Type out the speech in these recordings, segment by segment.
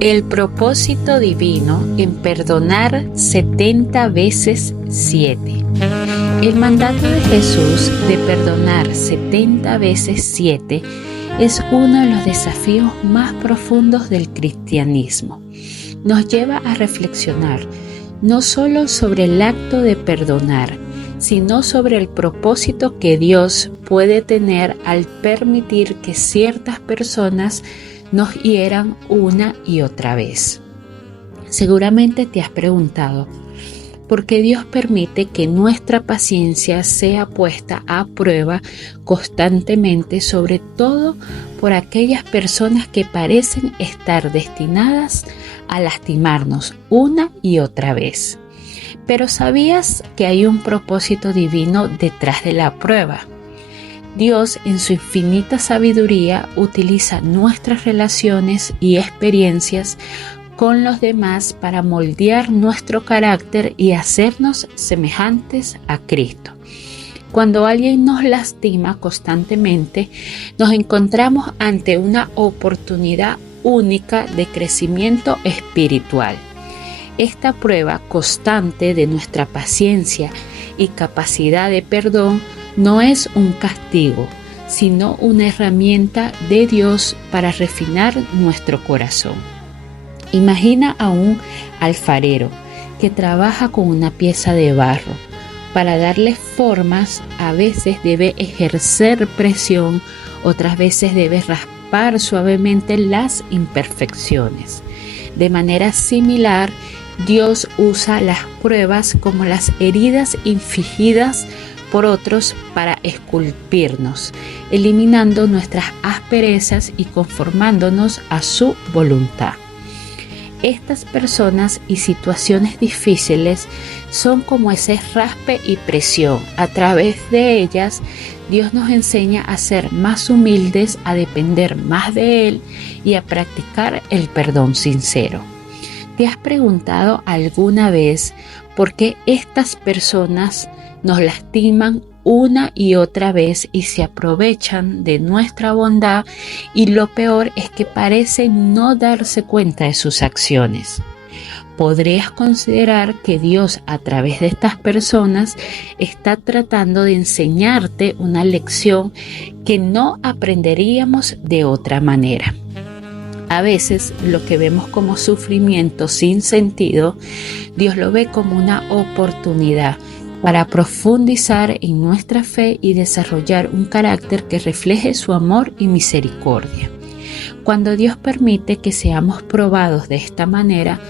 El propósito divino en perdonar 70 veces 7. El mandato de Jesús de perdonar 70 veces 7 es uno de los desafíos más profundos del cristianismo. Nos lleva a reflexionar no solo sobre el acto de perdonar, sino sobre el propósito que Dios puede tener al permitir que ciertas personas nos hieran una y otra vez. Seguramente te has preguntado, ¿por qué Dios permite que nuestra paciencia sea puesta a prueba constantemente, sobre todo por aquellas personas que parecen estar destinadas a lastimarnos una y otra vez? Pero ¿sabías que hay un propósito divino detrás de la prueba? Dios, en su infinita sabiduría, utiliza nuestras relaciones y experiencias con los demás para moldear nuestro carácter y hacernos semejantes a Cristo. Cuando alguien nos lastima constantemente, nos encontramos ante una oportunidad única de crecimiento espiritual. Esta prueba constante de nuestra paciencia y capacidad de perdón no es un castigo, sino una herramienta de Dios para refinar nuestro corazón. Imagina a un alfarero que trabaja con una pieza de barro. Para darle formas, a veces debe ejercer presión, otras veces debe raspar suavemente las imperfecciones. De manera similar, Dios usa las pruebas como las heridas infligidas por otros para esculpirnos, eliminando nuestras asperezas y conformándonos a su voluntad. Estas personas y situaciones difíciles son como ese raspe y presión. A través de ellas, Dios nos enseña a ser más humildes, a depender más de Él y a practicar el perdón sincero. ¿Te has preguntado alguna vez por qué estas personas nos lastiman una y otra vez y se aprovechan de nuestra bondad, y lo peor es que parecen no darse cuenta de sus acciones? ¿Podrías considerar que Dios, a través de estas personas, está tratando de enseñarte una lección que no aprenderíamos de otra manera? A veces lo que vemos como sufrimiento sin sentido, Dios lo ve como una oportunidad para profundizar en nuestra fe y desarrollar un carácter que refleje su amor y misericordia. Cuando Dios permite que seamos probados de esta manera,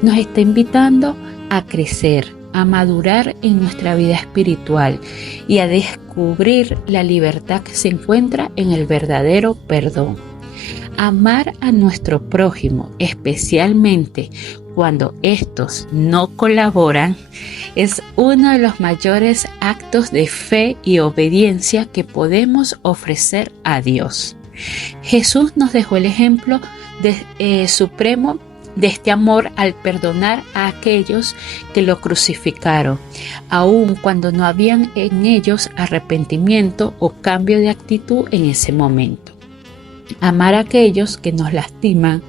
nos está invitando a crecer, a madurar en nuestra vida espiritual y a descubrir la libertad que se encuentra en el verdadero perdón. Amar a nuestro prójimo, especialmente cuando estos no colaboran, es uno de los mayores actos de fe y obediencia que podemos ofrecer a Dios. Jesús nos dejó el ejemplo supremo de este amor al perdonar a aquellos que lo crucificaron, aun cuando no habían en ellos arrepentimiento o cambio de actitud en ese momento. Amar a aquellos que nos lastiman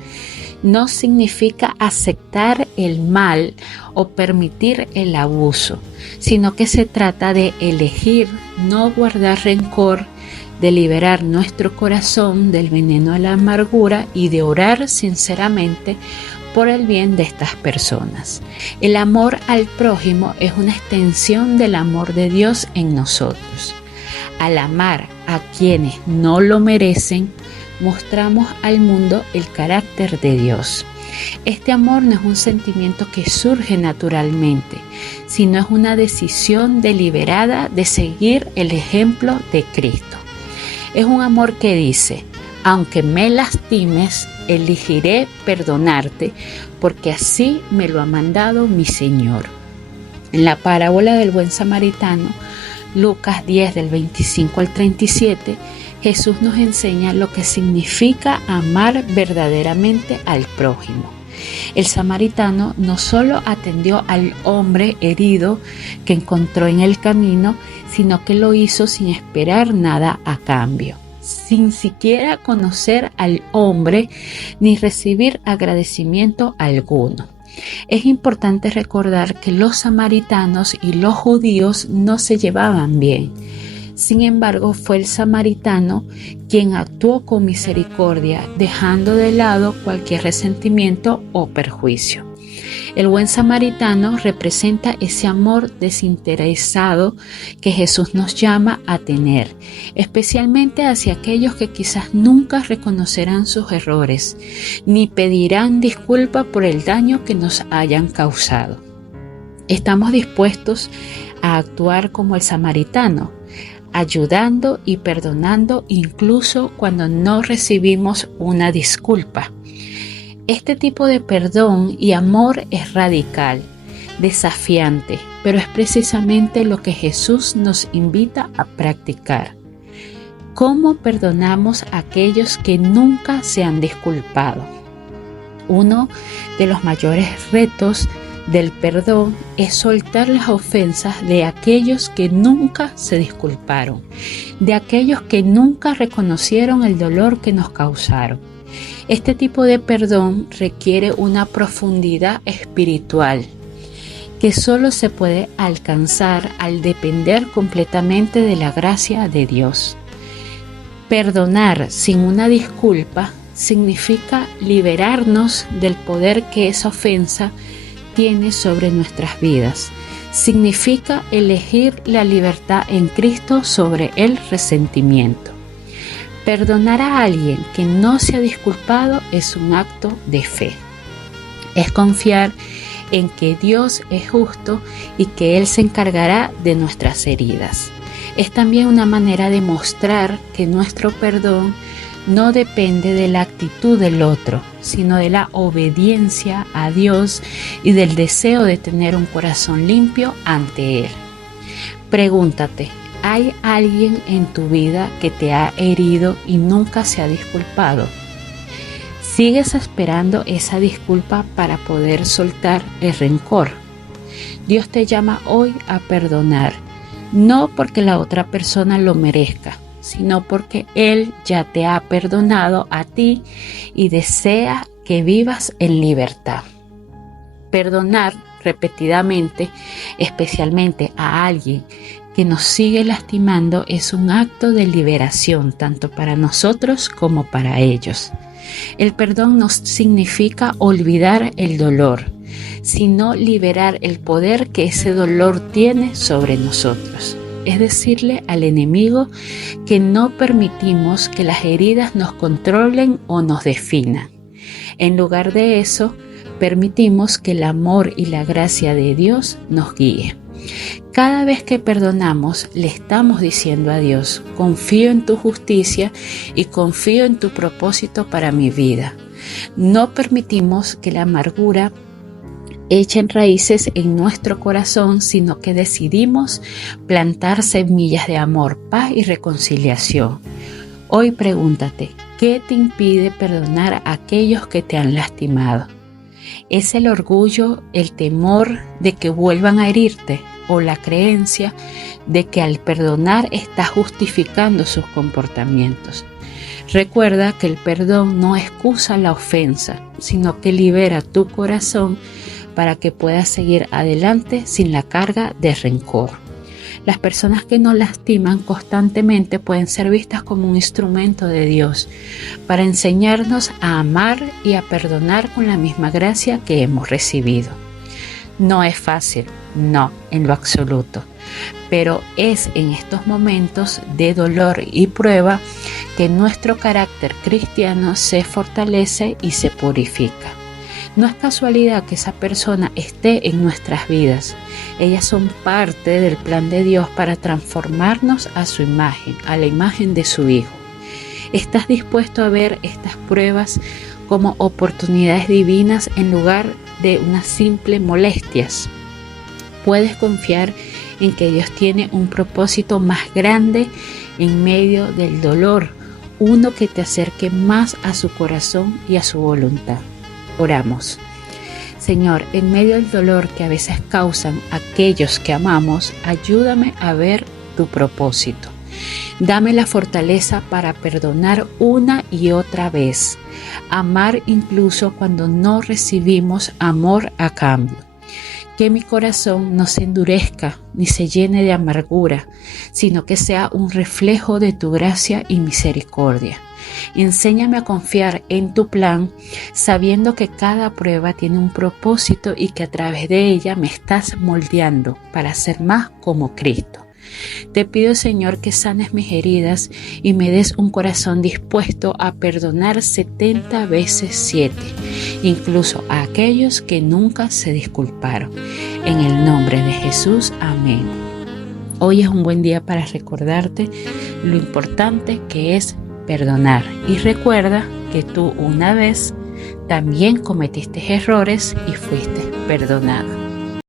no significa aceptar el mal o permitir el abuso, sino que se trata de elegir no guardar rencor, de liberar nuestro corazón del veneno de la amargura y de orar sinceramente por el bien de estas personas. El amor al prójimo es una extensión del amor de Dios en nosotros. Al amar a quienes no lo merecen, mostramos al mundo el carácter de Dios. Este amor no es un sentimiento que surge naturalmente, sino es una decisión deliberada de seguir el ejemplo de Cristo. Es un amor que dice: aunque me lastimes, elegiré perdonarte, porque así me lo ha mandado mi Señor. En la parábola del buen samaritano, Lucas 10 del 25 al 37, Jesús nos enseña lo que significa amar verdaderamente al prójimo. El samaritano no solo atendió al hombre herido que encontró en el camino, sino que lo hizo sin esperar nada a cambio. sin siquiera conocer al hombre ni recibir agradecimiento alguno. Es importante recordar que los samaritanos y los judíos no se llevaban bien. Sin embargo, fue el samaritano quien actuó con misericordia, dejando de lado cualquier resentimiento o perjuicio. El buen samaritano representa ese amor desinteresado que Jesús nos llama a tener, especialmente hacia aquellos que quizás nunca reconocerán sus errores, ni pedirán disculpa por el daño que nos hayan causado. Estamos dispuestos a actuar como el samaritano, ayudando y perdonando incluso cuando no recibimos una disculpa. Este tipo de perdón y amor es radical, desafiante, pero es precisamente lo que Jesús nos invita a practicar. ¿Cómo perdonamos a aquellos que nunca se han disculpado? Uno de los mayores retos del perdón es soltar las ofensas de aquellos que nunca se disculparon, de aquellos que nunca reconocieron el dolor que nos causaron. Este tipo de perdón requiere una profundidad espiritual que solo se puede alcanzar al depender completamente de la gracia de Dios. Perdonar sin una disculpa significa liberarnos del poder que esa ofensa tiene sobre nuestras vidas. Significa elegir la libertad en Cristo sobre el resentimiento. Perdonar a alguien que no se ha disculpado es un acto de fe. Es confiar en que Dios es justo y que Él se encargará de nuestras heridas. Es también una manera de mostrar que nuestro perdón no depende de la actitud del otro, sino de la obediencia a Dios y del deseo de tener un corazón limpio ante Él. Pregúntate, ¿hay alguien en tu vida que te ha herido y nunca se ha disculpado? ¿Sigues esperando esa disculpa para poder soltar el rencor? Dios te llama hoy a perdonar, no porque la otra persona lo merezca, sino porque Él ya te ha perdonado a ti y desea que vivas en libertad. Perdonar repetidamente, especialmente a alguien que nos sigue lastimando, es un acto de liberación tanto para nosotros como para ellos. El perdón no significa olvidar el dolor, sino liberar el poder que ese dolor tiene sobre nosotros. Es decirle al enemigo que no permitimos que las heridas nos controlen o nos definan. En lugar de eso, permitimos que el amor y la gracia de Dios nos guíe. Cada vez que perdonamos, le estamos diciendo a Dios: confío en tu justicia y confío en tu propósito para mi vida. No permitimos que la amargura echen raíces en nuestro corazón, sino que decidimos plantar semillas de amor, paz y reconciliación. Hoy pregúntate, ¿qué te impide perdonar a aquellos que te han lastimado? ¿Es el orgullo, el temor de que vuelvan a herirte, o la creencia de que al perdonar estás justificando sus comportamientos? Recuerda que el perdón no excusa la ofensa, sino que libera tu corazón para que puedas seguir adelante sin la carga de rencor. Las personas que nos lastiman constantemente pueden ser vistas como un instrumento de Dios para enseñarnos a amar y a perdonar con la misma gracia que hemos recibido. No es fácil, no, en lo absoluto, pero es en estos momentos de dolor y prueba que nuestro carácter cristiano se fortalece y se purifica. No es casualidad que esa persona esté en nuestras vidas. Ellas son parte del plan de Dios para transformarnos a su imagen, a la imagen de su Hijo. ¿Estás dispuesto a ver estas pruebas como oportunidades divinas en lugar de unas simples molestias? Puedes confiar en que Dios tiene un propósito más grande en medio del dolor, uno que te acerque más a su corazón y a su voluntad. Oramos. Señor, en medio del dolor que a veces causan aquellos que amamos, ayúdame a ver tu propósito. Dame la fortaleza para perdonar una y otra vez, amar incluso cuando no recibimos amor a cambio. Que mi corazón no se endurezca ni se llene de amargura, sino que sea un reflejo de tu gracia y misericordia. Enséñame a confiar en tu plan, sabiendo que cada prueba tiene un propósito y que a través de ella me estás moldeando para ser más como Cristo. Te pido, Señor, que sanes mis heridas y me des un corazón dispuesto a perdonar 70 veces 7, incluso a aquellos que nunca se disculparon. En el nombre de Jesús, amén. Hoy es un buen día para recordarte lo importante que es perdonar. Y recuerda que tú una vez también cometiste errores y fuiste perdonado.